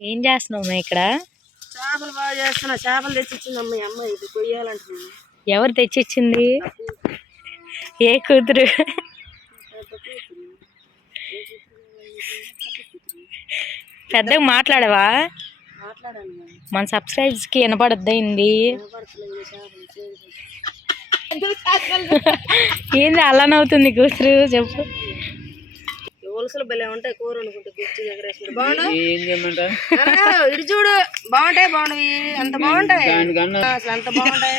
ఏం చేస్తున్నావు అమ్మ ఇక్కడ? చేపలు బాగా చేస్తున్నా. చేపలు తెచ్చిచ్చింది అమ్మాయి. అమ్మాయి ఇది కొయ్యాలంటున్నాను. ఎవరు తెచ్చిచ్చింది? ఏ కూతురు? పెద్దగా మాట్లాడవా? మన సబ్స్క్రైబ్స్కి వినపడద్దు వినపడతలేదు చేపలు చేపలు. ఏంది అలా నవ్వుతుంది కూతురు? చెప్పు. ఈ ఉలసలు భలే ఉంటాయి కూర అనుకుంటే అన్నా, ఇటు చూడు బాగుంటాయి బాగుండవి. అంత బాగుంటాయి. అసలు అంత బాగుంటాయి.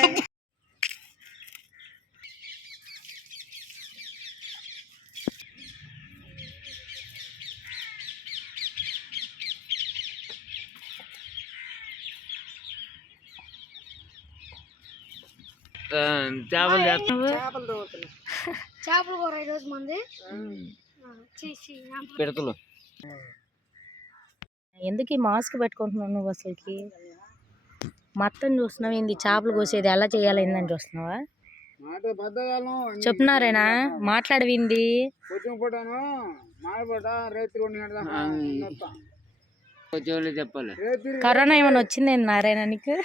చేపలు చేస్తాం. చేపలు చేపల కూర ఈరోజు మంది. పిడతలు. ఎందుకు ఈ మాస్క్ పెట్టుకుంటున్నావు నువ్వు అసలుకి? మొత్తం చూస్తున్నావు ఏంది? చేపలు కోసేది ఎలా చేయాలి ఏందని చూస్తున్నావా? చెప్తున్నారేనా? మాట్లాడవింది. చెప్పాలి. కరోనా ఏమైనా వచ్చింది నారాయణ నీకు?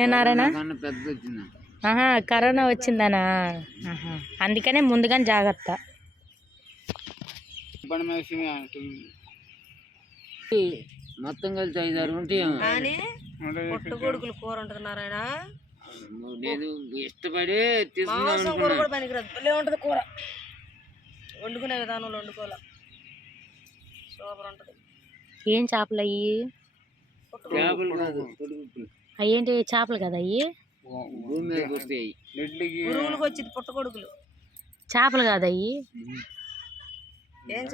ఏ నారాయణ? పెద్ద కరోనా వచ్చిందనా? అందుకనే ముందుగానే జాగ్రత్త. మొత్తం కలిసి ఐదు ఆరు ఉంటాయి కానీ పొట్టు కొడుకులు కూర ఉంటుంది నారాయణ నేను ఇష్టపడి తీసుకుందాం కూర కూడా పనికిరాదు. భలే ఉంటుంది కూర. వండుకునే విధానంలో వండుకోవాలి. సూపర్ ఉంటుంది. ఏం చేపలు అయ్యి? చేపలు కాదు పొడుగులు అయ్యేంటి చేపలు కదా అయ్యి? వచ్చింది పుట్ట కొడుకులు. చేపలు కాదు అయ్యి. ఏం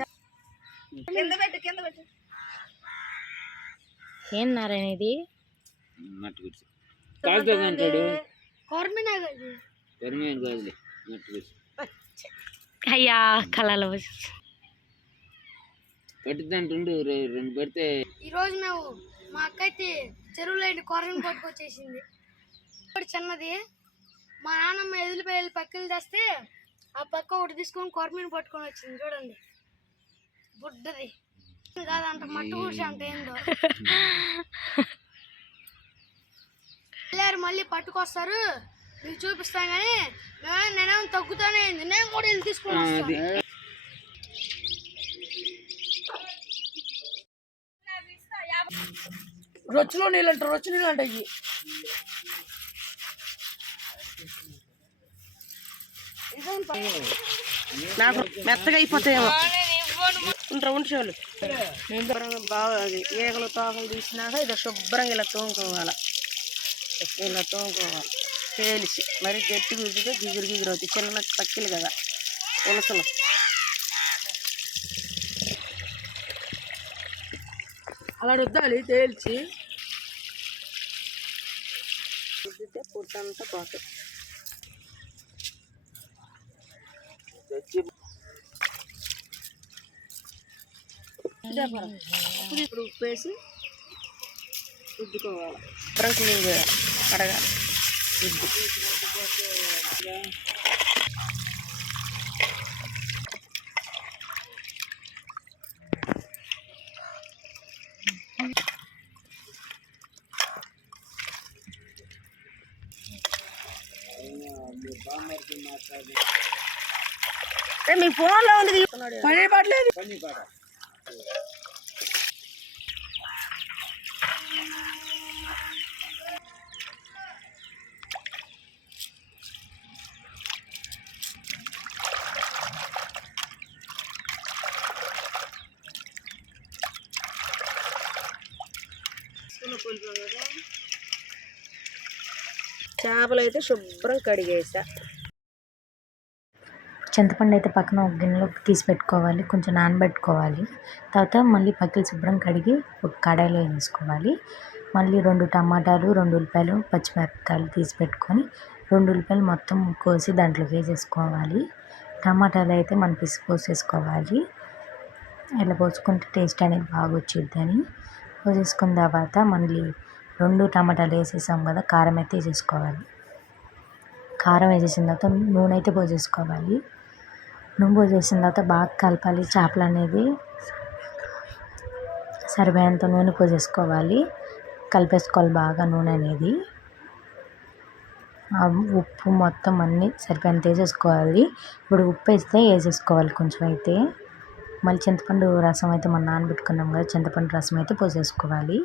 ఏం నారాయణ ఇది? మట్టి గుడిసి. అంటాడు. కదా కాదులే మట్టి గుడిసి. అయ్యా కళలో పట్టిద్ది అంటుండు రె- రెండు పెడితే. ఈరోజు మేము మా అక్క అయితే చెరువులో ఎండి కొరమని పట్టుకొచ్చేసింది ఇప్పుడు చిన్నది. మా నాన్నమ్మ ఎదిలిపోయి పక్కలు తెస్తే ఆ పక్క ఒకటి తీసుకొని కొరమీని పట్టుకొని వచ్చింది చూడండి. బుడ్డది. కాదంట మట్టు కూర్చి అంత ఏందో. వెళ్ళారు మళ్ళీ పట్టుకొస్తారు. మీకు చూపిస్తాం కానీ మేమేం నేనేం తగ్గుతానే అయింది నేను కూడా వెళ్ళి తీసుకొని అది. వస్తాను రొచ్చులో నీళ్ళు అంటారు రొచ్చు నీళ్ళు అంటాయి ఇవి. నాకు మెత్తగా అయిపోతాయేమో. ఉంటా చెవులు. శుభ్రంగా బాగా అది ఏగలు తోకలు తీసినాక ఇది శుభ్రంగా ఇలా తోముకోవాలి. ఇలా తోముకోవాలి. తేలిసి మరి గట్టి గుజ్జుగా గిగురు గిగురు అవుతుంది చిన్న పక్కిలు కదా. ఉలసలు. అలా రుద్దాలి తేల్చి. రుద్దితే పుట్టంతా పోతుంది. ఇప్పుడు ఉప్పు వేసి రుద్దుకోవాలి శుభ్రం క్లీన్ చేయాలి కడగాలి రుద్దు ఏ, మీ ఫోన్లో ఉంది పని పడలేదు చేపలు అయితే శుభ్రం కడిగేసా. చింతపండు అయితే పక్కన ఒక గిన్నెలోకి తీసి పెట్టుకోవాలి కొంచెం నానబెట్టుకోవాలి. తర్వాత మళ్ళీ పక్కలు శుభ్రం కడిగి ఒక కడాయిలో వేసుకోవాలి. మళ్ళీ రెండు టమాటాలు రెండు ఉల్లిపాయలు పచ్చిమిరపకాయలు తీసి పెట్టుకొని రెండు ఉల్లిపాయలు మొత్తం కోసి దాంట్లోకి వేసేసుకోవాలి. టమాటాలు అయితే మనం పిసి పోసేసుకోవాలి ఇలా పోసుకుంటే టేస్ట్ అనేది బాగా వచ్చిద్దని. పోసేసుకున్న తర్వాత మళ్ళీ రెండు టమాటాలు వేసేసాం కదా కారం అయితే వేసేసుకోవాలి. కారం వేసేసిన తర్వాత నూనె అయితే పోసేసుకోవాలి. నూనె పోసేసిన తర్వాత బాగా కలపాలి. చేపలు అనేది సరిపోయేంత నూనె పోసేసుకోవాలి. కలిపేసుకోవాలి బాగా నూనె అనేది. ఉప్పు మొత్తం అన్నీ సరిపోయేంత వేసేసుకోవాలి. ఇప్పుడు ఉప్పు వేస్తే వేసేసుకోవాలి కొంచెం అయితే. మళ్ళీ చింతపండు రసం అయితే మనం నానబెట్టుకున్నాం కదా చింతపండు రసం అయితే పోసేసుకోవాలి.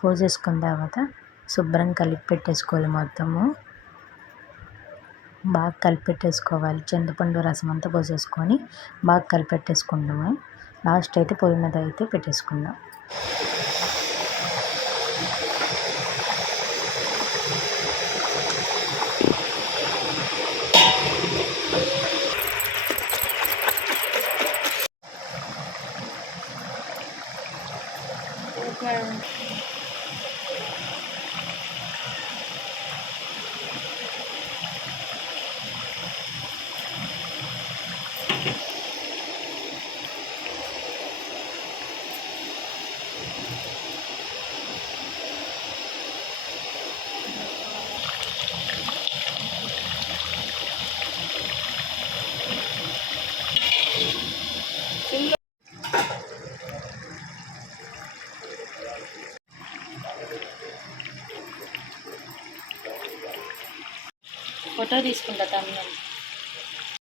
పోసేసుకున్న తర్వాత శుభ్రం కలిపి పెట్టేసుకోవాలి మొత్తము. బాగా కలిపెట్టేసుకోవాలి చింతపండు రసం అంతా పోసేసుకొని బాగా కలిపెట్టేసుకుందాము లాస్ట్ అయితే పొయ్యి మీద అయితే పెట్టేసుకుందాం. ఫోటో తీసుకుంటా తమిళ